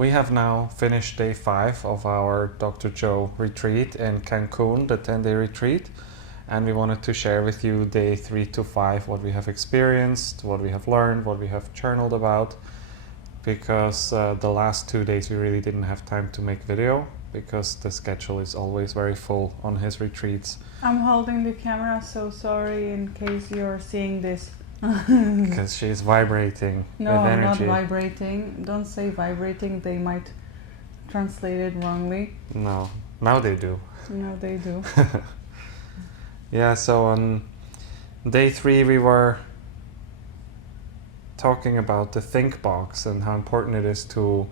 We have now finished day 5 of our Dr. Joe retreat in Cancun, the 10-day retreat. And we wanted to share with you day 3 to 5, what we have experienced, what we have learned, what we have journaled about. Because the last 2 days we really didn't have time to make video, because the schedule is always very full on his retreats. I'm holding the camera, so sorry in case you're seeing this. Because she's vibrating with No, I'm not energy. vibrating. Don't say vibrating, they might translate it wrongly. No, now they do. No, they do. Yeah, so on day 3 we were talking about the think box and how important it is to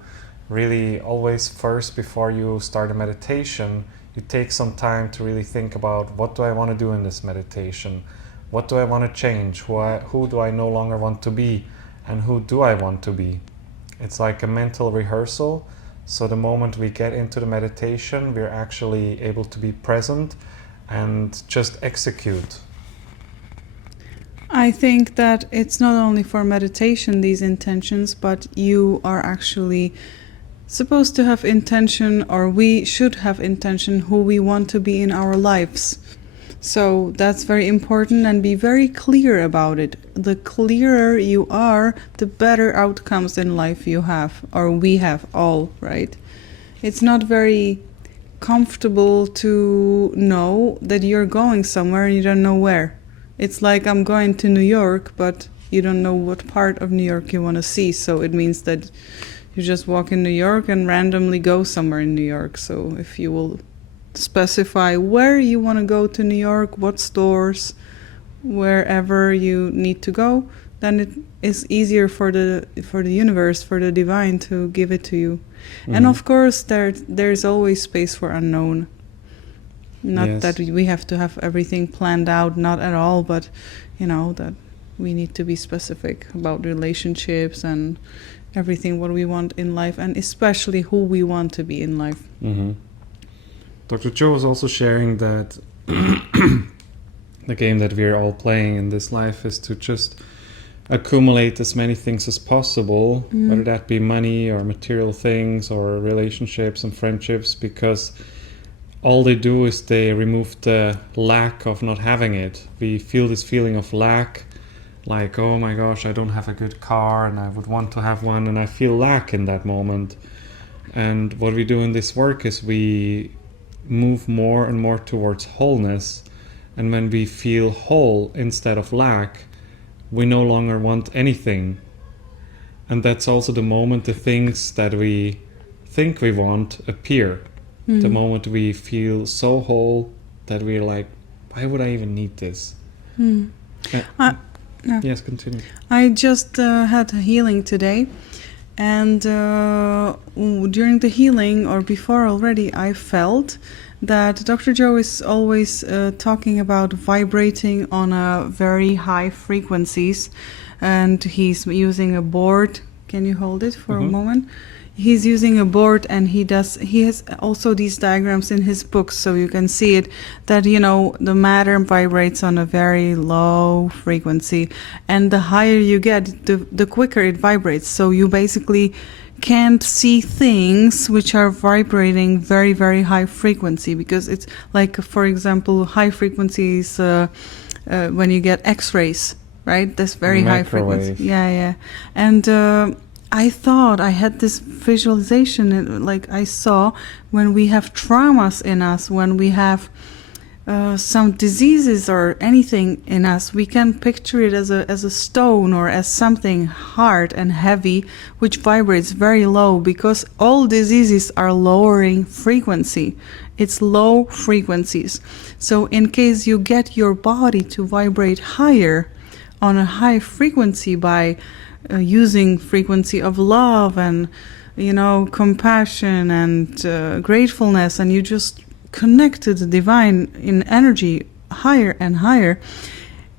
really always first, before you start a meditation, you take some time to really think about, what do I want to do in this meditation? What do I want to change? Who do I no longer want to be? And who do I want to be? It's like a mental rehearsal. So the moment we get into the meditation, we're actually able to be present and just execute. I think that it's not only for meditation, these intentions, but you are actually supposed to have intention, or we should have intention, who we want to be in our lives. So that's very important, and be very clear about it. The clearer you are, the better outcomes in life you have, or we have all, right? It's not very comfortable to know that you're going somewhere and you don't know where. It's like, I'm going to New York, but you don't know what part of New York you want to see. So it means that you just walk in New York and randomly go somewhere in New York. So if you will specify where you want to go to New York, what stores, wherever you need to go, then it is easier for the universe, for the divine, to give it to you. Mm-hmm. And of course there's always space for unknown. Not Yes. that we have to have everything planned out, not at all, but that we need to be specific about relationships and everything what we want in life, and especially who we want to be in life. Mm-hmm. Dr. Joe was also sharing that the game that we're all playing in this life is to just accumulate as many things as possible, whether that be money or material things or relationships and friendships, because all they do is they remove the lack of not having it. We feel this feeling of lack, like, oh my gosh, I don't have a good car and I would want to have one, and I feel lack in that moment. And what we do in this work is we move more and more towards wholeness, and when we feel whole instead of lack, we no longer want anything. And that's also the moment the things that we think we want appear. The moment we feel so whole that we're like, why would I even need this? Yes, continue. I just had a healing today, and during the healing, or before already, I felt that Dr. Joe is always talking about vibrating on a very high frequencies, and he's using a board. Can you hold it for a moment? He's using a board, and he has also these diagrams in his books, so you can see it, that the matter vibrates on a very low frequency, and the higher you get, the quicker it vibrates. So you basically can't see things which are vibrating very, very high frequency, because it's like, for example, high frequencies when you get X-rays, right? That's very high frequency. Yeah. And I thought I had this visualization, like I saw when we have traumas in us, when we have some diseases or anything in us, we can picture it as a stone or as something hard and heavy, which vibrates very low, because all diseases are lowering frequency. It's low frequencies. So in case you get your body to vibrate higher on a high frequency by using frequency of love and compassion and gratefulness, and you just connect to the divine in energy higher and higher,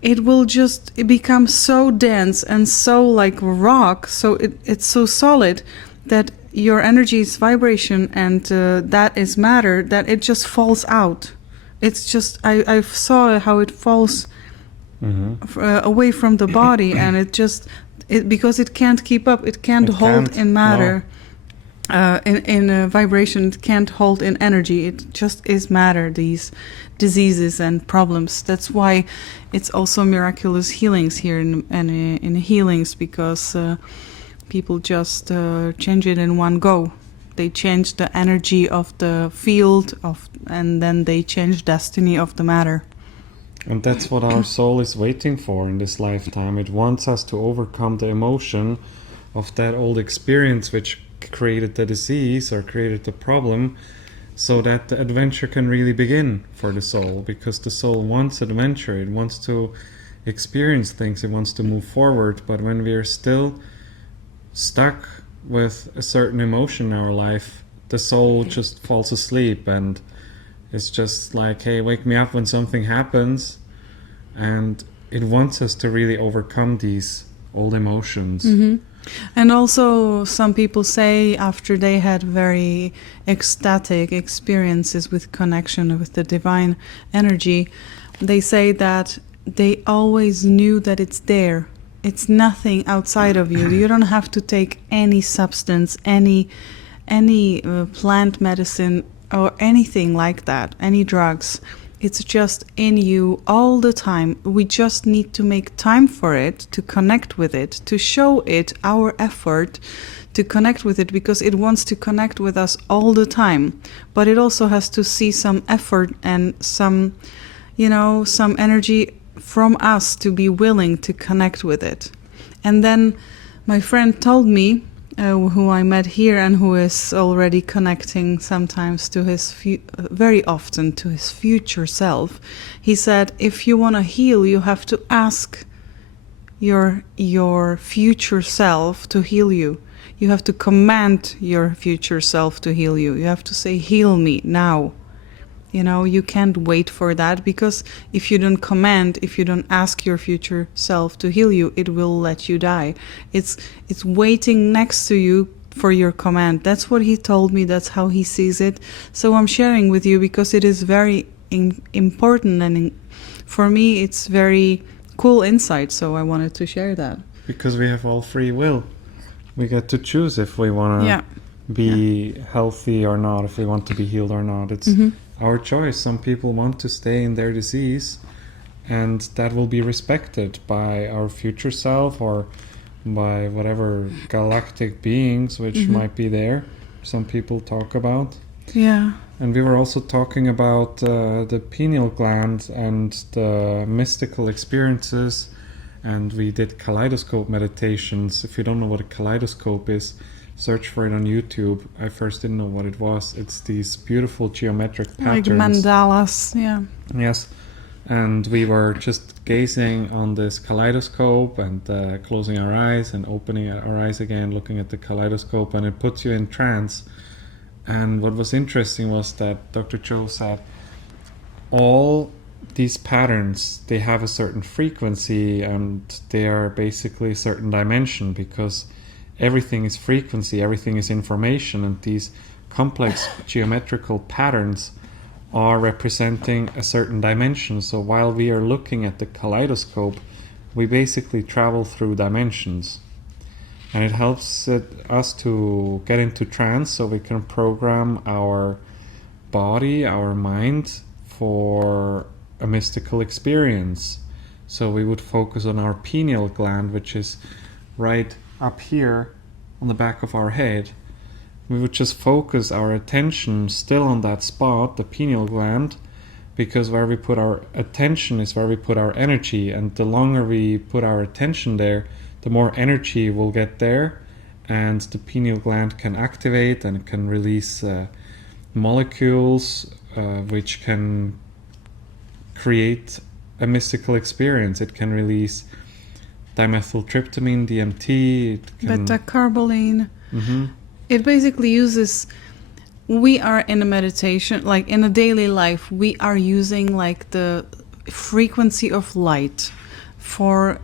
it will just become so dense and so like rock, so it's so solid that your energy is vibration, and that is matter, that it just falls out. It's just I saw how it falls away from the body, and it because it can't keep up, it can't hold in matter. in a vibration. It can't hold in energy. It just is matter, these diseases and problems. That's why it's also miraculous healings here in healings, because people just change it in one go. They change the energy of the field and then they change destiny of the matter. And that's what our soul is waiting for in this lifetime. It wants us to overcome the emotion of that old experience which created the disease or created the problem, so that the adventure can really begin for the soul, because the soul wants adventure. It wants to experience things. It wants to move forward. But when we are still stuck with a certain emotion in our life, the soul just falls asleep, and it's just like, hey, wake me up when something happens. And it wants us to really overcome these old emotions. Mm-hmm. And also some people say, after they had very ecstatic experiences with connection with the divine energy, they say that they always knew that it's there. It's nothing outside of you. You don't have to take any substance, any plant medicine or anything like that, any drugs. It's just in you all the time. We just need to make time for it, to connect with it, to show it our effort to connect with it, because it wants to connect with us all the time. But it also has to see some effort and some energy from us to be willing to connect with it. And then my friend told me, who I met here and who is already connecting sometimes to his very often to his future self. He said, if you want to heal, you have to ask your future self to heal you. You have to command your future self to heal you. You have to say, heal me now. You can't wait for that, because if you don't command, if you don't ask your future self to heal you, it will let you die. It's waiting next to you for your command. That's what he told me. That's how he sees it. So I'm sharing with you because it is very important, and for me it's very cool insight. So I wanted to share that. Because we have all free will. We get to choose if we want to be healthy or not, if we want to be healed or not. It's our choice. Some people want to stay in their disease, and that will be respected by our future self or by whatever galactic beings which might be there. Some people talk about. Yeah. And we were also talking about the pineal gland and the mystical experiences, and we did kaleidoscope meditations. If you don't know what a kaleidoscope is, search for it on YouTube. I first didn't know what it was. It's these beautiful geometric patterns. Like mandalas, yeah. Yes. And we were just gazing on this kaleidoscope and closing our eyes and opening our eyes again, looking at the kaleidoscope, and it puts you in trance. And what was interesting was that Dr. Joe said all these patterns, they have a certain frequency and they are basically a certain dimension, because everything is frequency, everything is information, and these complex geometrical patterns are representing a certain dimension. So while we are looking at the kaleidoscope, we basically travel through dimensions. And it helps us to get into trance, so we can program our body, our mind, for a mystical experience. So we would focus on our pineal gland, which is right up here on the back of our head. We would just focus our attention still on that spot, the pineal gland, because where we put our attention is where we put our energy, and the longer we put our attention there, the more energy we'll get there, and the pineal gland can activate and can release molecules which can create a mystical experience. It can release dimethyltryptamine, DMT, beta-carboline. It basically uses, we are in a meditation, like in a daily life, we are using like the frequency of light for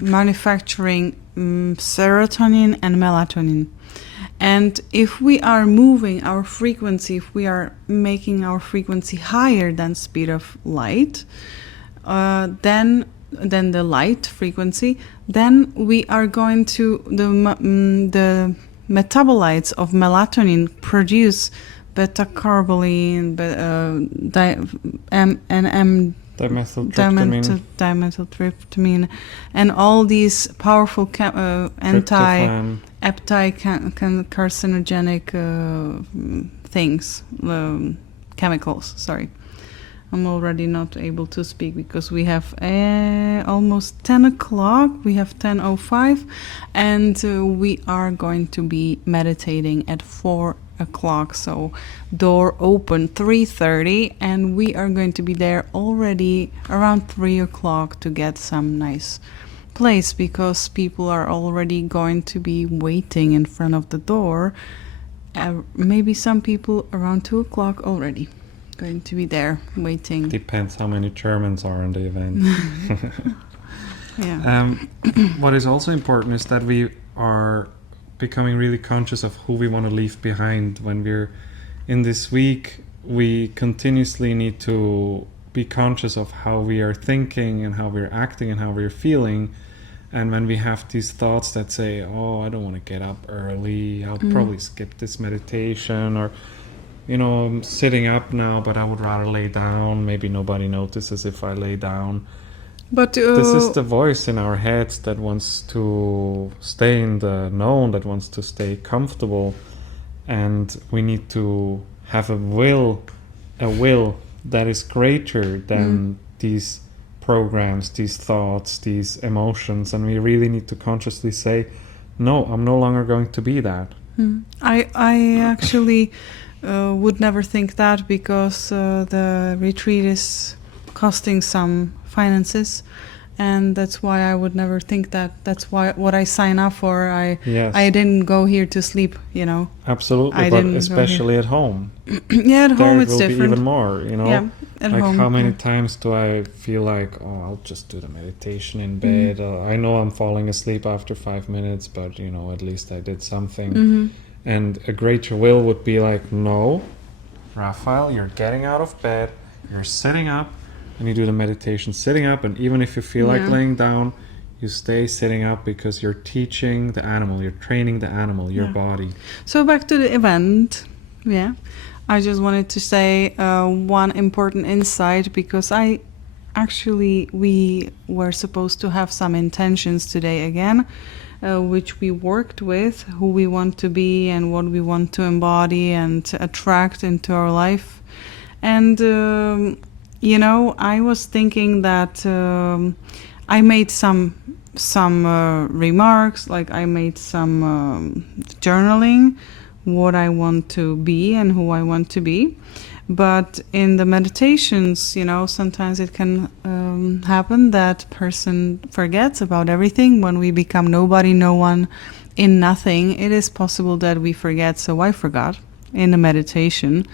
manufacturing serotonin and melatonin. And if we are moving our frequency, if we are making our frequency higher than speed of light, then the light frequency, then we are going to the metabolites of melatonin produce beta-carboline, dimethyltryptamine, and all these powerful anti-carcinogenic things, chemicals. Sorry, I'm already not able to speak because we have almost 10 o'clock. We have 10:05, and we are going to be meditating at 4 o'clock. So door open 3:30, and we are going to be there already around 3 o'clock to get some nice place, because people are already going to be waiting in front of the door. Maybe some people around 2 o'clock already going to be there waiting. Depends how many Germans are in the event. Yeah. What is also important is that we are becoming really conscious of who we want to leave behind. When we're in this week, we continuously need to be conscious of how we are thinking and how we're acting and how we're feeling. And when we have these thoughts that say, oh, I don't want to get up early, I'll probably skip this meditation, or I'm sitting up now, but I would rather lay down. Maybe nobody notices if I lay down. But this is the voice in our heads that wants to stay in the known, that wants to stay comfortable. And we need to have a will that is greater than these programs, these thoughts, these emotions. And we really need to consciously say, no, I'm no longer going to be that. I actually would never think that, because the retreat is costing some finances, and that's why I would never think that. That's why what I sign up for. I didn't go here to sleep, Absolutely, but especially at home. Yeah, at home it's different. Be even more. Yeah, at like home. How many times do I feel like, oh, I'll just do the meditation in bed. I know I'm falling asleep after 5 minutes, but at least I did something. And a greater will would be like, no, Raphael, you're getting out of bed, you're sitting up, and you do the meditation sitting up. And even if you feel like laying down, you stay sitting up, because you're teaching the animal, you're training the animal, your body. So back to the event. Yeah, I just wanted to say one important insight, because we were supposed to have some intentions today again, which we worked with, who we want to be and what we want to embody and attract into our life. And I was thinking that I made some remarks, like I made some journaling, what I want to be and who I want to be. But in the meditations, sometimes it can happen that person forgets about everything. When we become nobody, no one, in nothing, it is possible that we forget. So I forgot in the meditation.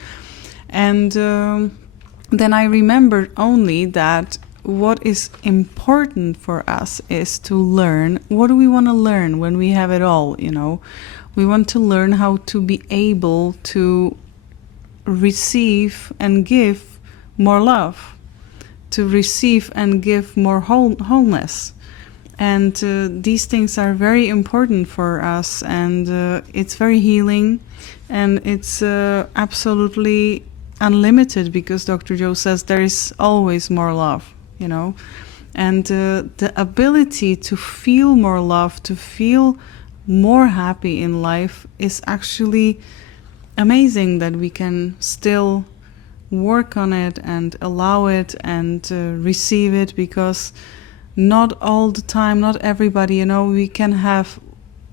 And then I remembered only that what is important for us is to learn. What do we want to learn when we have it all, We want to learn how to be able to receive and give more love, to receive and give more wholeness. And these things are very important for us, and it's very healing, and it's absolutely unlimited, because Dr. Joe says there is always more love, and the ability to feel more love, to feel more happy in life is actually amazing, that we can still work on it and allow it and receive it, because not all the time, not everybody, we can have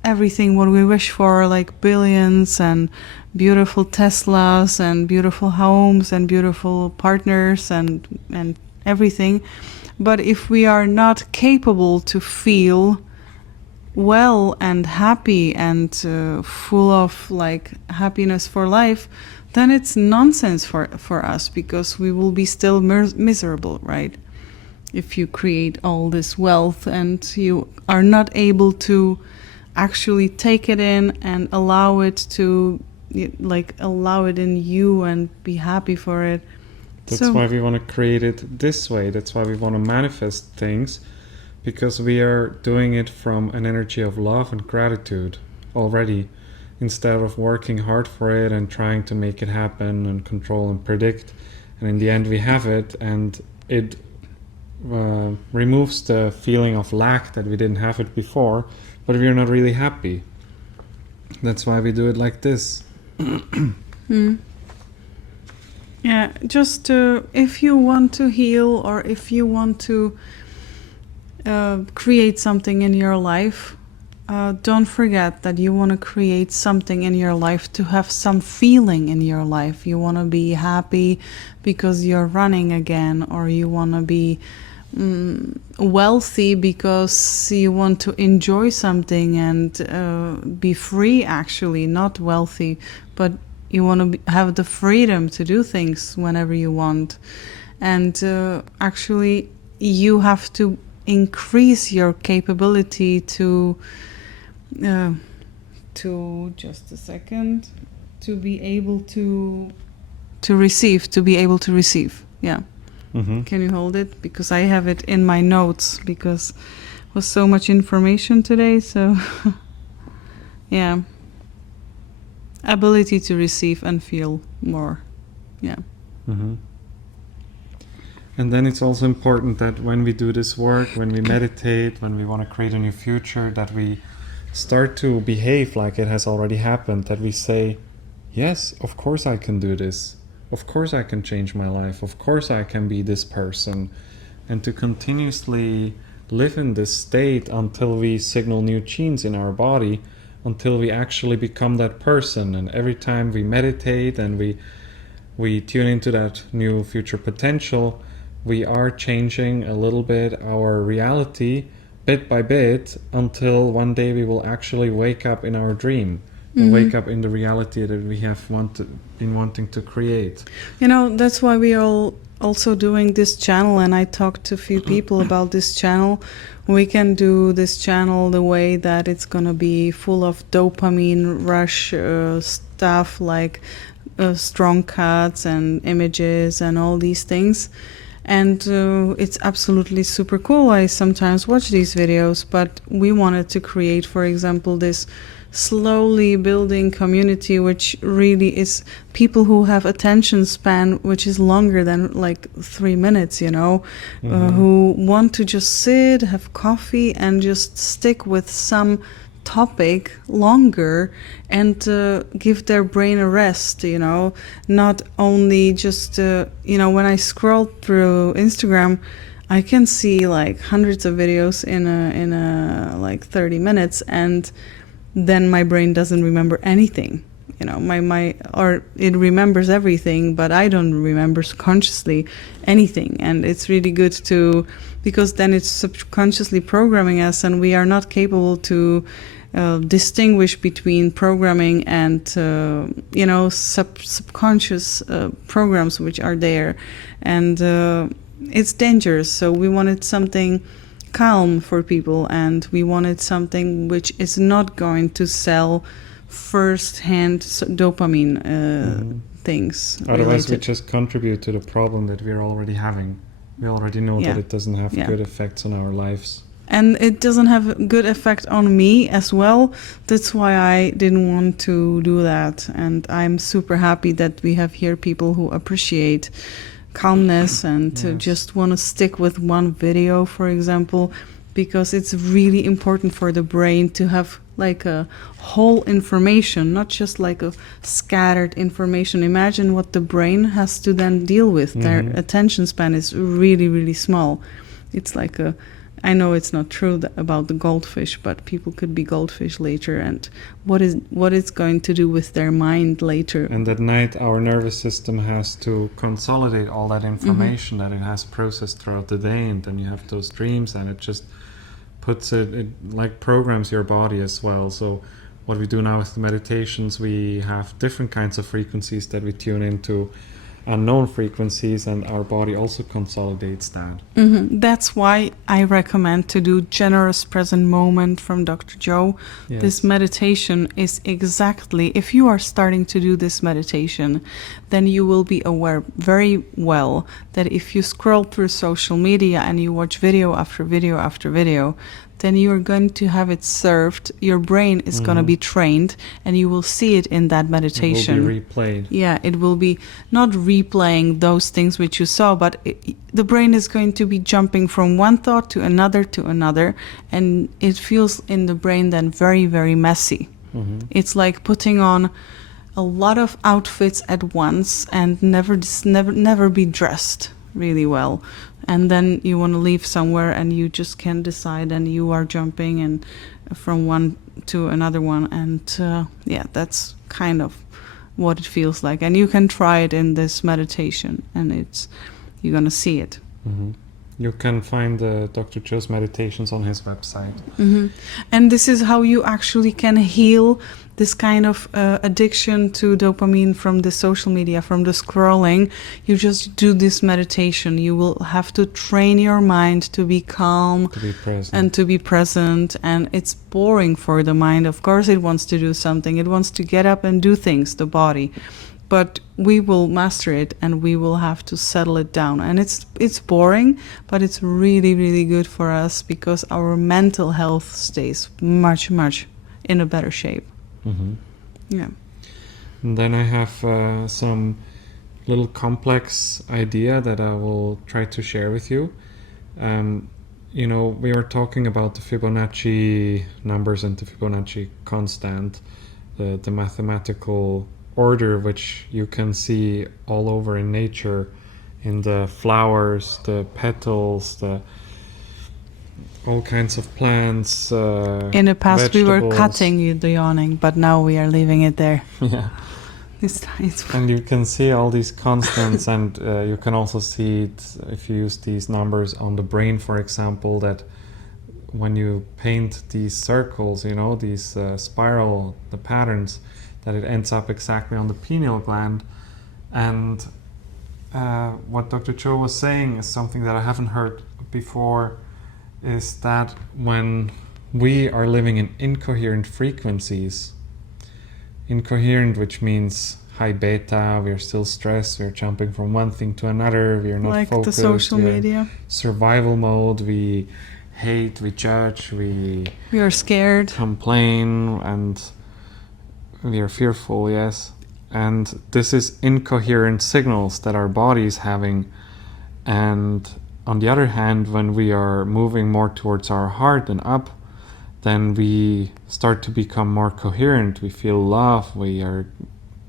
everything what we wish for, like billions and beautiful Teslas and beautiful homes and beautiful partners and everything. But if we are not capable to feel well and happy and full of like happiness for life, then it's nonsense for us, because we will be still miserable, right? If you create all this wealth and you are not able to actually take it in and allow it in you and be happy for it. That's why we want to create it this way. That's why we want to manifest things, because we are doing it from an energy of love and gratitude already. instead of working hard for it and trying to make it happen and control and predict. And in the end we have it, and it removes the feeling of lack that we didn't have it before, but we're not really happy. That's why we do it like this. Yeah, just if you want to heal, or if you want to create something in your life, don't forget that you want to create something in your life to have some feeling in your life. You want to be happy because you're running again, or you want to be wealthy because you want to enjoy something and be free, actually, not wealthy, but you want to have the freedom to do things whenever you want. And actually you have to increase your capability to just a second, to be able to receive. Yeah. Mm-hmm. Can you hold it? Because I have it in my notes, because it was so much information today. So yeah, ability to receive and feel more. Yeah. Mm-hmm. And then it's also important that when we do this work, when we meditate, when we want to create a new future, that we start to behave like it has already happened, that we say, yes, of course I can do this. Of course I can change my life. Of course I can be this person. And to continuously live in this state until we signal new genes in our body, until we actually become that person. And every time we meditate and we tune into that new future potential, we are changing a little bit our reality bit by bit, until one day we will actually wake up in our dream. Wake up in the reality that we have been wanting to create. You know, that's why we are also doing this channel, and I talked to a few people about this channel. We can do this channel the way that it's gonna be full of dopamine rush stuff, like strong cuts and images and all these things. And it's absolutely super cool. I sometimes watch these videos, but we wanted to create, for example, this slowly building community, which really is people who have attention span which is longer than like 3 minutes, you know, who want to just sit, have coffee, and just stick with some topic longer and give their brain a rest, you know, not only just you know, when I scroll through Instagram, I can see like hundreds of videos in a like 30 minutes, and then my brain doesn't remember anything, you know, or it remembers everything, but I don't remember consciously anything. And it's really good because then it's subconsciously programming us, and we are not capable to distinguish between programming and you know, subconscious programs which are there, and it's dangerous. So we wanted something calm for people, and we wanted something which is not going to sell first-hand dopamine things. Otherwise we related. just contribute to the problem that we're already having. We already know that it doesn't have good effects on our lives. And it doesn't have a good effect on me as well. That's why I didn't want to do that. And I'm super happy that we have here people who appreciate calmness and to just want to stick with one video, for example, because it's really important for the brain to have like a whole information, not just like a scattered information. Imagine what the brain has to then deal with. Their attention span is really, really small. It's like I know it's not true about the goldfish, but people could be goldfish later, and what it's going to do with their mind later. And at night our nervous system has to consolidate all that information that it has processed throughout the day, and then you have those dreams, and it just puts it like programs your body as well. So what we do now with the meditations, we have different kinds of frequencies that we tune into, unknown frequencies, and our body also consolidates that. That's why I recommend to do Generous Present Moment from Dr. Joe. Yes. This meditation is exactly, if you are starting to do this meditation, then you will be aware very well that if you scroll through social media and you watch video after video after video, then you are going to have it served. Your brain is going to be trained, and you will see it in that meditation. It will be replayed. Yeah, it will be not replaying those things which you saw, but the brain is going to be jumping from one thought to another, and it feels in the brain then very, very messy. It's like putting on a lot of outfits at once and never be dressed really well, and then you want to leave somewhere and you just can't decide, and you are jumping and from one to another one, and yeah, that's kind of what it feels like. And you can try it in this meditation, and you're gonna see it. You can find Dr. Joe's meditations on his website. And this is how you actually can heal this kind of addiction to dopamine from the social media, from the scrolling. You just do this meditation. You will have to train your mind to be calm, To be present. and to be present. And it's boring for the mind. Of course, it wants to do something. It wants to get up and do things, the body. But we will master it, and we will have to settle it down. And it's boring, but it's really, really good for us, because our mental health stays much, much in a better shape. Yeah. And then I have some little complex idea that I will try to share with you. You know, we were talking about the Fibonacci numbers and the Fibonacci constant, the mathematical order which you can see all over in nature, in the flowers, the petals, all kinds of plants. In the past, we were vegetables. cutting the yawning, but now we are leaving it there. Yeah. It's And you can see all these constants, and you can also see it if you use these numbers on the brain, for example, that when you paint these circles, you know, these spiral, the patterns, that it ends up exactly on the pineal gland. And what Dr. Cho was saying is something that I haven't heard before, is that when we are living in incoherent frequencies, incoherent, which means high beta, we are still stressed, we're jumping from one thing to another, we are not like focused, the social we are media. survival mode, we hate, we judge, we are scared, complain, and we are fearful, yes. And this is incoherent signals that our body is having. And on the other hand, when we are moving more towards our heart and up, then we start to become more coherent. We feel love, we are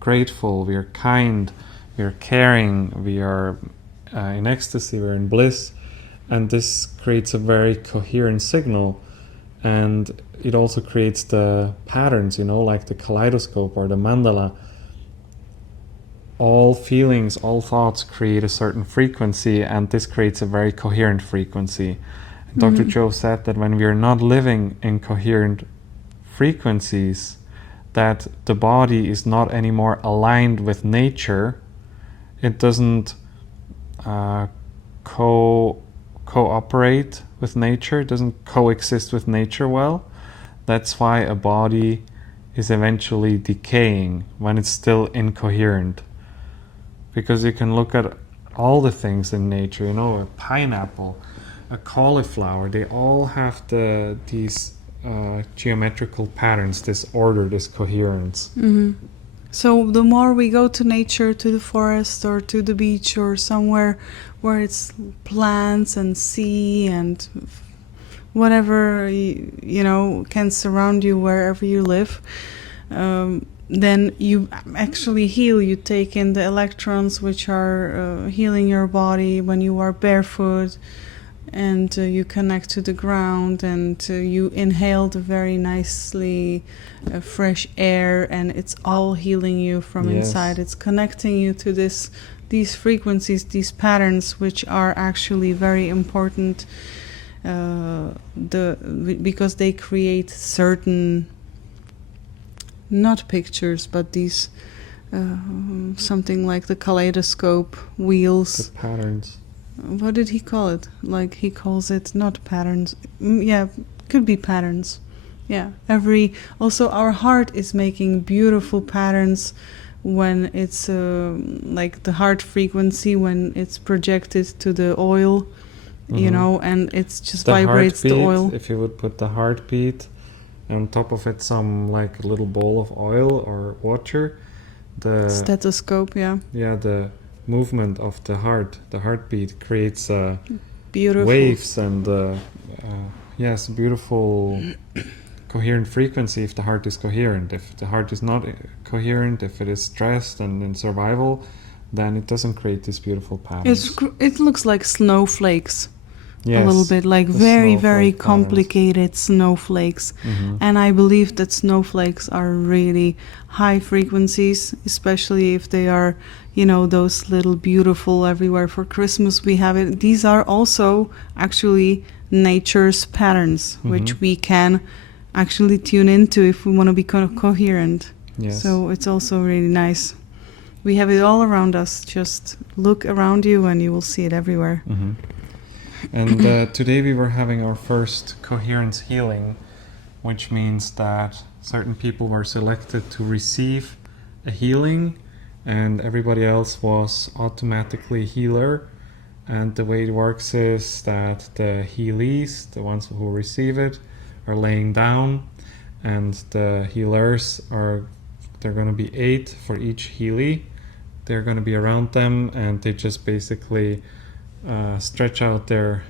grateful, we are kind, we are caring, we are in ecstasy, we're in bliss. And this creates a very coherent signal. And it also creates the patterns, you know, like the kaleidoscope or the mandala. All feelings, all thoughts create a certain frequency, and this creates a very coherent frequency. And Dr. Joe said that when we are not living in coherent frequencies, that the body is not anymore aligned with nature. It doesn't cooperate with nature, it doesn't coexist with nature well. That's why a body is eventually decaying when it's still incoherent. Because you can look at all the things in nature, you know, a pineapple, a cauliflower, they all have these geometrical patterns, this order, this coherence. So the more we go to nature, to the forest or to the beach or somewhere where it's plants and sea and whatever, you know, can surround you wherever you live, then you actually heal. You take in the electrons which are healing your body when you are barefoot, and you connect to the ground, and you inhale the very nicely fresh air, and it's all healing you from inside. It's connecting you to these frequencies, these patterns, which are actually very important because they create certain, not pictures, but these something like the kaleidoscope wheels. The patterns. What did he call it? Like, he calls it not patterns. Yeah, could be patterns. Yeah, also our heart is making beautiful patterns when it's like the heart frequency, when it's projected to the oil. you know, and it's just The vibrates the heartbeat, oil. if you would put the heartbeat on top of it, some like a little bowl of oil or water, the Stethoscope, yeah. the movement of the heartbeat creates Beautiful. waves and yes, beautiful coherent frequency if the heart is coherent. If the heart is not coherent, if it is stressed and in survival, then it doesn't create these beautiful patterns. It looks like snowflakes. Yes, A little bit like the very, very snowflake patterns. complicated snowflakes. And I believe that snowflakes are really high frequencies, especially if they are, you know, those little beautiful everywhere for Christmas we have it. These are also actually nature's patterns, which we can actually tune into if we want to be coherent. Yes. So it's also really nice. We have it all around us. Just look around you and you will see it everywhere. And today we were having our first coherence healing, which means that certain people were selected to receive a healing and everybody else was automatically a healer. And the way it works is that the healees, the ones who receive it, are laying down, and the healers they're going to be 8 for each healee. They're going to be around them, and they just basically stretch out their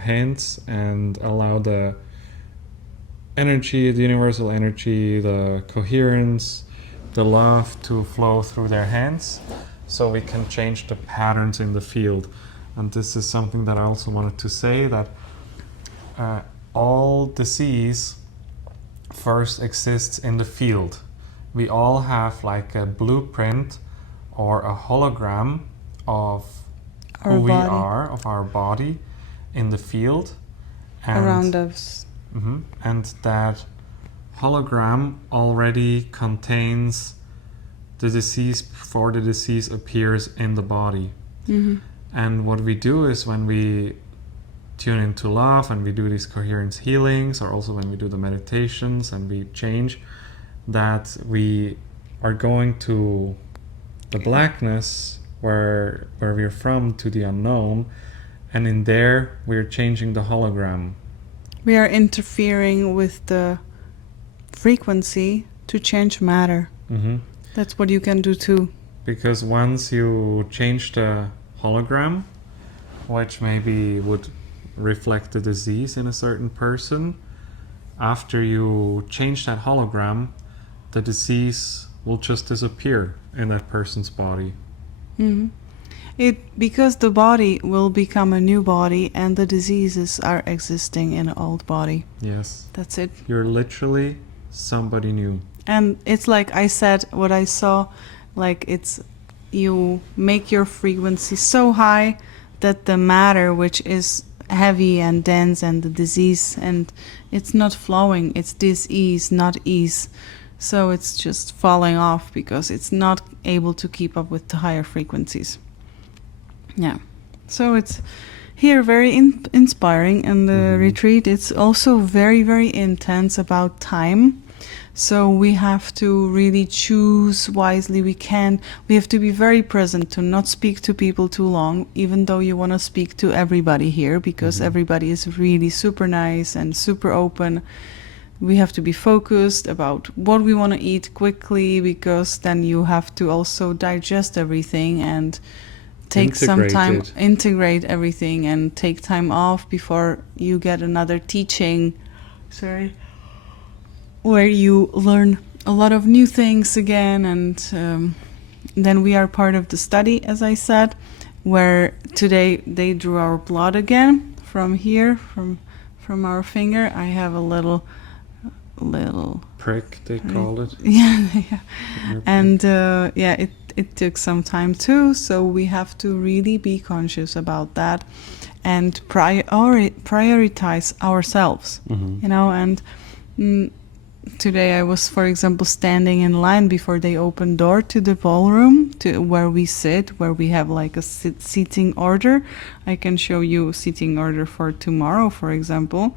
hands and allow the energy, the universal energy, the coherence, the love to flow through their hands, so we can change the patterns in the field. And this is something that I also wanted to say, that all disease first exists in the field. We all have like a blueprint or a hologram of who we are, of our body in the field. And around us. And that hologram already contains the disease before the disease appears in the body. And what we do is, when we tune into love and we do these coherence healings, or also when we do the meditations and we change, that we are going to the blackness where we're from, to the unknown, and in there we're changing the hologram. We are interfering with the frequency to change matter. That's what you can do too. Because once you change the hologram, which maybe would reflect the disease in a certain person, after you change that hologram, the disease will just disappear in that person's body. Because the body will become a new body and the diseases are existing in an old body. Yes. That's it. You're literally somebody new. And it's like I said, what I saw, like it's, you make your frequency so high that the matter, which is heavy and dense, and the disease, and it's not flowing, it's dis-ease, not ease. So it's just falling off because it's not able to keep up with the higher frequencies. Yeah. So it's here very inspiring, and the retreat, it's also very, very intense about time. So we have to really choose wisely. We have to be very present to not speak to people too long, even though you want to speak to everybody here, because everybody is really super nice and super open. We have to be focused about what we want to eat quickly, because then you have to also digest everything and take some time, integrate everything, and take time off before you get another teaching. Where you learn a lot of new things again, and then we are part of the study, as I said, where today they drew our blood again from here, from our finger. I have a little prick, they call it. Yeah. And it took some time too, so we have to really be conscious about that and prioritize ourselves, you know. And today I was, for example, standing in line before they open door to the ballroom, to where we sit, where we have like a seating order. I can show you seating order for tomorrow, for example,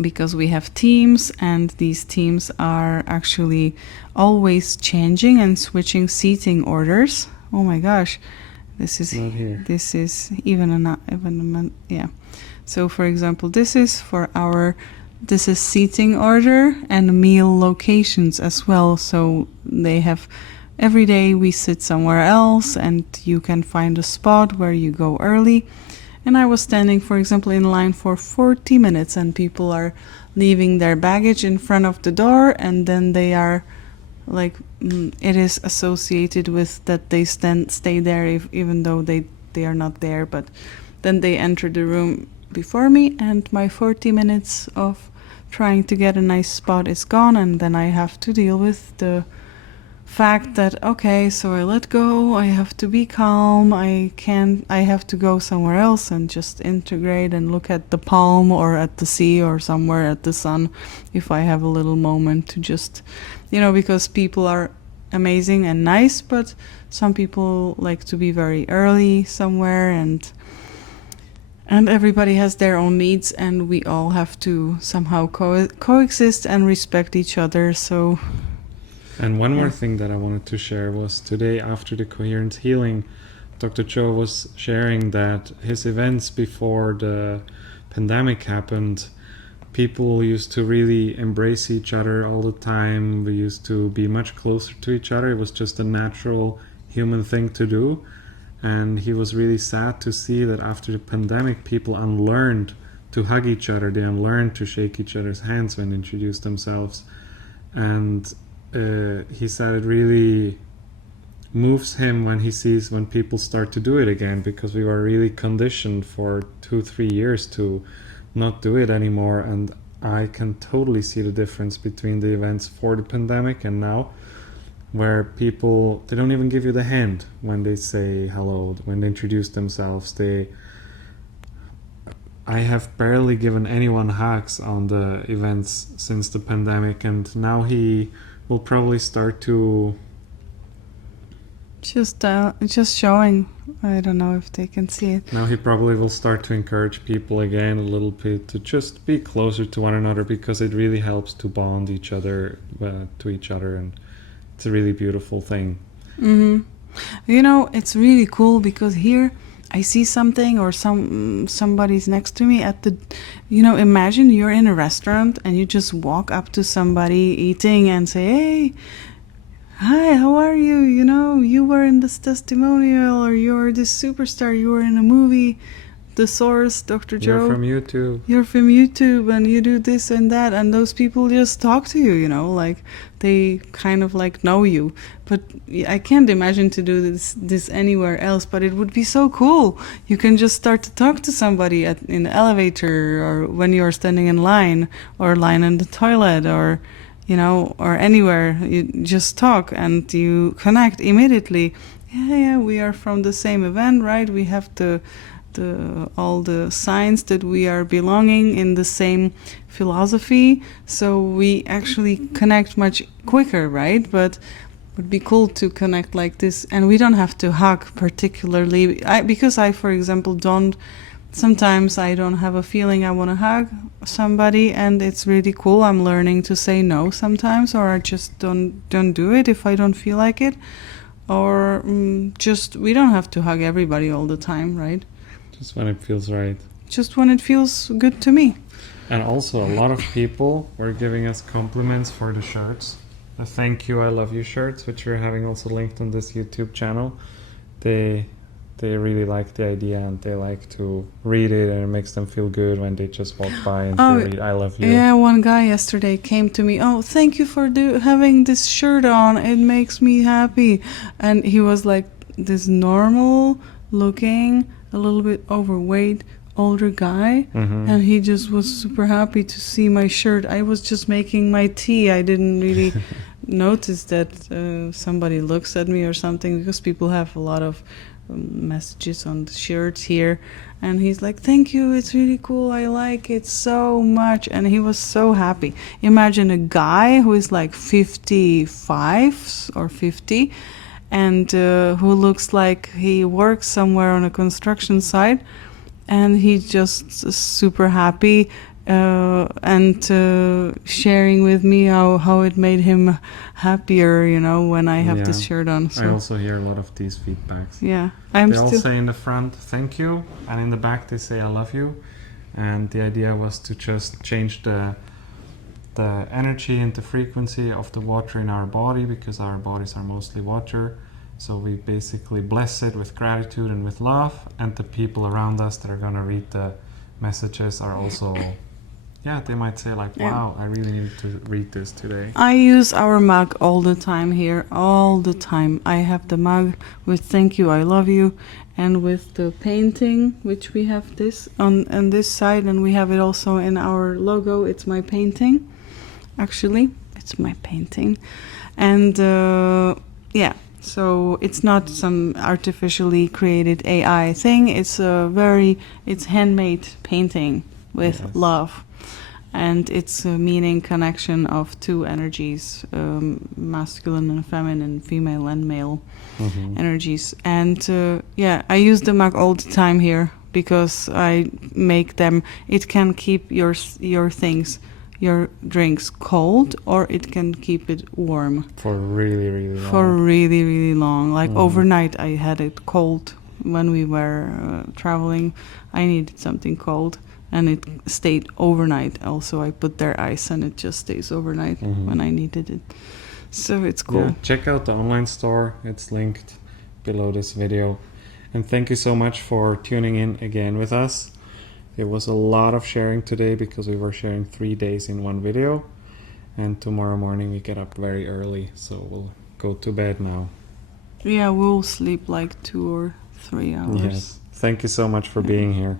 because we have teams, and these teams are actually always changing and switching seating orders. Oh my gosh. This is Not here. This is yeah. So for example, this is seating order and meal locations as well. So they have every day we sit somewhere else, and you can find a spot where you go early. And I was standing, for example, in line for 40 minutes, and people are leaving their baggage in front of the door, and then they are like, it is associated with that they stay there even though they are not there, but then they enter the room before me, and my 40 minutes of trying to get a nice spot is gone, and then I have to deal with the fact that, okay, so I let go, I have to be calm, I have to go somewhere else and just integrate and look at the palm or at the sea or somewhere at the sun if I have a little moment to just, because people are amazing and nice, but some people like to be very early somewhere, and everybody has their own needs, and we all have to somehow coexist and respect each other. So. And one more thing that I wanted to share was today, after the Coherence healing, Dr. Joe was sharing that his events before the pandemic happened, people used to really embrace each other all the time. We used to be much closer to each other. It was just a natural human thing to do. And he was really sad to see that after the pandemic, people unlearned to hug each other. They unlearned to shake each other's hands when they introduced themselves. And he said it really moves him when he sees when people start to do it again, because we were really conditioned for 2-3 years to not do it anymore. And I can totally see the difference between the events for the pandemic and now, where people, they don't even give you the hand when they say hello, when they introduce themselves. I have barely given anyone hugs on the events since the pandemic, and now he will probably start to just showing. I don't know if they can see it. Now he probably will start to encourage people again a little bit to just be closer to one another, because it really helps to bond each other to each other, and it's a really beautiful thing. It's really cool, because here I see something or somebody's next to me at the, imagine you're in a restaurant and you just walk up to somebody eating and say, hey, hi, how are you? You were in this testimonial, or you're this superstar, you were in a movie, the source, Dr. Joe. You're from YouTube. You're from YouTube, and you do this and that, and those people just talk to you, like they kind of like know you. But I can't imagine to do this anywhere else, but it would be so cool. You can just start to talk to somebody in the elevator, or when you're standing in line, or line in the toilet, or or anywhere. You just talk and you connect immediately. Yeah, we are from the same event, right? We have all the signs that we are belonging in the same philosophy, so we actually connect much quicker, right? But it would be cool to connect like this, and we don't have to hug particularly. Because I, for example, sometimes I don't have a feeling I want to hug somebody, and it's really cool. I'm learning to say no sometimes, or I just don't do it if I don't feel like it, or we don't have to hug everybody all the time, right? Just when it feels right. Just when it feels good to me. And also, a lot of people were giving us compliments for the shirts. The thank you, I love you shirts, which we're having also linked on this YouTube channel. They really like the idea, and they like to read it, and it makes them feel good when they just walk by and they read I love you. Yeah, one guy yesterday came to me, thank you for having this shirt on, it makes me happy. And he was like this normal looking, a little bit overweight older guy, and he just was super happy to see my shirt. I was just making my tea. I didn't really notice that somebody looks at me or something, because people have a lot of messages on the shirts here, and he's like, thank you, it's really cool, I like it so much. And he was so happy. Imagine a guy who is like 55 or 50 and who looks like he works somewhere on a construction site, and he's just super happy and sharing with me how it made him happier, you know, when I have this Yeah. shirt on. I So also hear a lot of these feedbacks. yeah, I'm They all still. say in the front, thank you, and in the back they say, I love you. And the idea was to just change the energy and the frequency of the water in our body, because our bodies are mostly water. So we basically bless it with gratitude and with love, and the people around us that are going to read the messages are also, yeah, they might say like, Yeah. wow, I really need to read this today. I use our mug all the time here, all the time. I have the mug with thank you, I love you, and with the painting, which we have this on this side, and we have it also in our logo. It's my painting, actually. It's my painting. And yeah, so it's not some artificially created AI thing. It's it's handmade painting with Yes. love. And it's a meaning connection of two energies, masculine and feminine, female and male Mhm. energies. And yeah, I use the mug all the time here because I make them. It can keep your things, your drinks cold, or it can keep it warm For really, really long. for really, really long. Like Mhm. overnight, I had it cold when we were traveling. I needed something cold. And it stayed overnight. Also, I put their ice, and it just stays overnight Mhm. when I needed it. So it's cool. Yeah, check out the online store. It's linked below this video. And thank you so much for tuning in again with us. It was a lot of sharing today because we were sharing 3 days in one video. And tomorrow morning we get up very early, so we'll go to bed now. Yeah, we'll sleep like 2 or 3 hours. Yes. Thank you so much for being here.